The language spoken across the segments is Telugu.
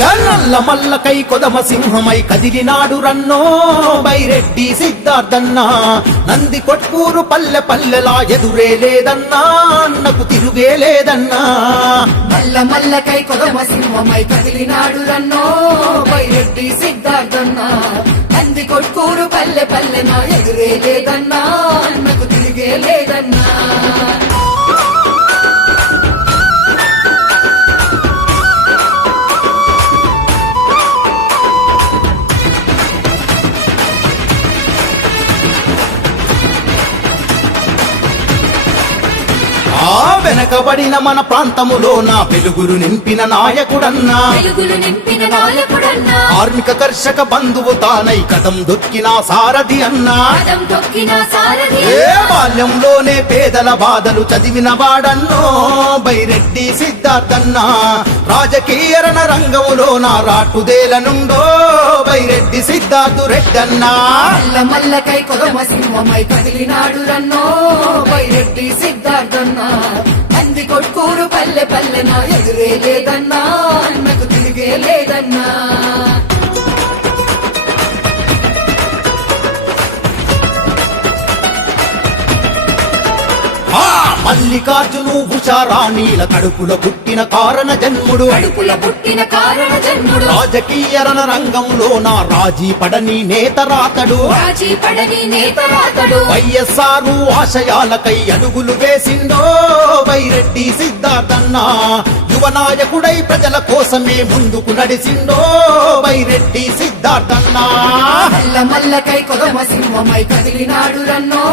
నల్ల మల్లకై కొదమ సింహమై కదిలినాడు రన్నో బైరెడ్డి సిద్ధార్థన్నా. నంది కొట్కూరు పల్లె పల్లెలా ఎదురే లేదన్నా, అన్నకు తిరుగే లేదన్నా. మల్ల మల్లకై కొదమ సింహమై కదిలినాడు రన్నో బైరెడ్డి సిద్ధార్థన్నా. నంది కొట్కూరు పల్లె పల్లెనా ఎదురే లేదన్నా, అన్నకు తిరిగే లేదన్నా. వెనకబడిన మన ప్రాంతములో నా వెలుగులు నింపిన నాయకుడన్నా, కార్మిక కర్షక బంధువు తానై కదం దొక్కిన సారథి అన్నా. ఏ బాల్యంలోనే పేదల బాధలు చదివిన వాడన్నో బైరెడ్డి సిద్ధార్థన్నా. రాజకీయ రంగములో నా రాటుదేల నుండో బైరెడ్డి సిద్ధార్థు రెడ్డన్నా. మల్లకై కొదమ సింహమై కదిలినాడు రన్నో బైరెడ్డి సిద్ధార్థన్నా. నంది కొట్కూరు పల్లె పల్లెనా ఎదురే లేదన్నా, అన్నకు తిరిగే లేదన్నా. మల్లికార్జును ఉషారాణీల కడుపుల పుట్టిన కారణ జన్ముడు, రాజకీయ రంగంలో నా రాజీ పడని నేతరాతడు. వైఎస్ఆర్ ఆశయాలకై అడుగులు వేసిండో బైరెడ్డి సిద్ధార్థన్నా. యువ నాయకుడై ప్రజల కోసమే ముందుకు నడిచిండో బైరెడ్డి సిద్ధార్థన్నా. మల్లకై కొదమ సింహమై కదిలినాడు రన్నో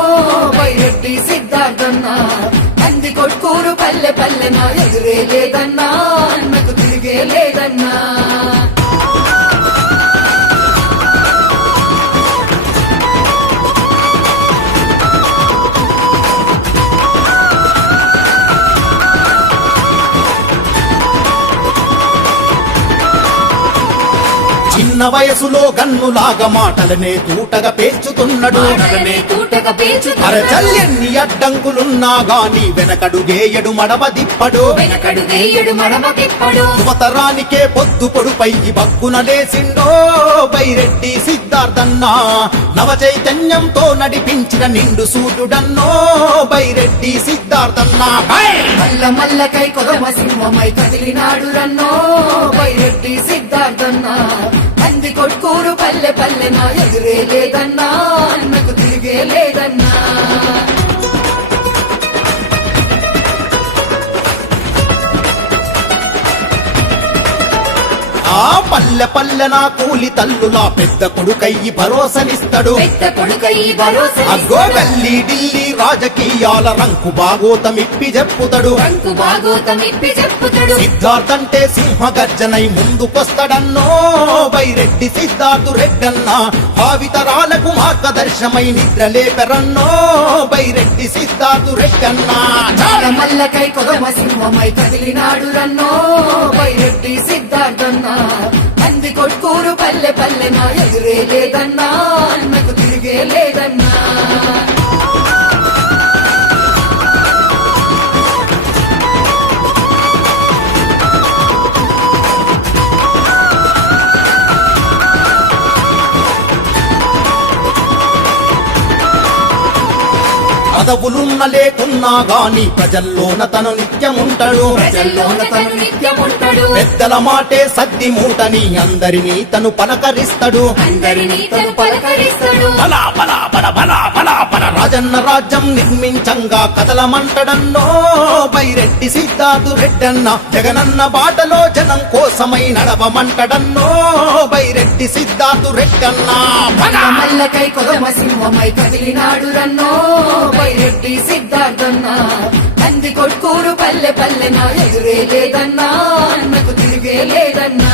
బైరెడ్డి సిద్ధార్థన్నా. నంది కొట్కూరు పల్లె పల్లెనా ఎదురే లేదన్నా, అన్నకు తిరిగే లేదన్నా. చిన్న వయసులో గన్నులాగా మాటలనే తూటగా పేర్చుతున్నాడు. అరచల్యన్ని అడ్డంకులున్నా గాని వెనకడుగేయడు మడమ దిప్పడు. యువతరానికే పొద్దు పొడుపై బగ్గున లేసిండో బైరెడ్డి సిద్ధార్థన్నా. నవ చైతన్యంతో నడిపించిన నిండు సూర్యుడన్నో బైరెడ్డి సిద్ధార్థన్నా. మల్లకై కొదమ సింహమై కదిలినాడు రన్నో బైరెడ్డి సిద్ధార్థన్నా. నంది కొట్కూరు పల్లె పల్లెనా ఎదురే లేదన్నా, అన్నకు తిరిగే లేదన్నా. ఆ పల్లె పల్లెన కూలి తల్లులా పెద్ద కొడుకయ్యి భరోసనిస్తాడు. అగ్గో గల్లీ ఢిల్లీ రాజకీయాల రంకు బాగోతమిప్పి చెప్పుతాడు. సిద్ధార్థంటే సింహ గర్జనై ముందుకొస్తాడన్నో బైరెడ్డి సిద్ధార్థు రెడ్డన్నా. భావితరాలకు మార్గదర్శమై నిద్రలేపెరన్నో బైరెడ్డి సిద్ధార్థు రెడ్డన్నా. మల్లకై కొదమ సింహమై కదిలినాడు రన్నో బైరెడ్డి సిద్ధార్థన్నా. నంది కొట్కూరు పల్లె పల్లెనా ఎదురే లేదన్నా, అన్నకు తిరిగే లేదన్నా. పదవులున్న లేకున్నా గాని ప్రజల్లోన తను నిత్యముంటాడు. పెద్దల మాటే సద్ది మూటని అందరినీ తను పలకరిస్తాడు. బలా బలా బల బలా బలా బల రాజన్న రాజ్యం నిర్మించంగా కదలమంటడన్నో బైరెడ్డి సిద్ధార్థు రెడ్డన్న. జగనన్న బాటలో జనం కోసమై నడవమంటడన్నో బైరెడ్డి సిద్ధార్థు రెడ్డన్న. మల్లకై కొదమ సింహమై కదిలినాడు రన్నో బైరెడ్డి సిద్ధార్థన్నా. నంది కొట్కూరు పల్లె పల్లెనా ఎదురే లేదన్నా, అన్నకు తిరిగే లేదన్నా.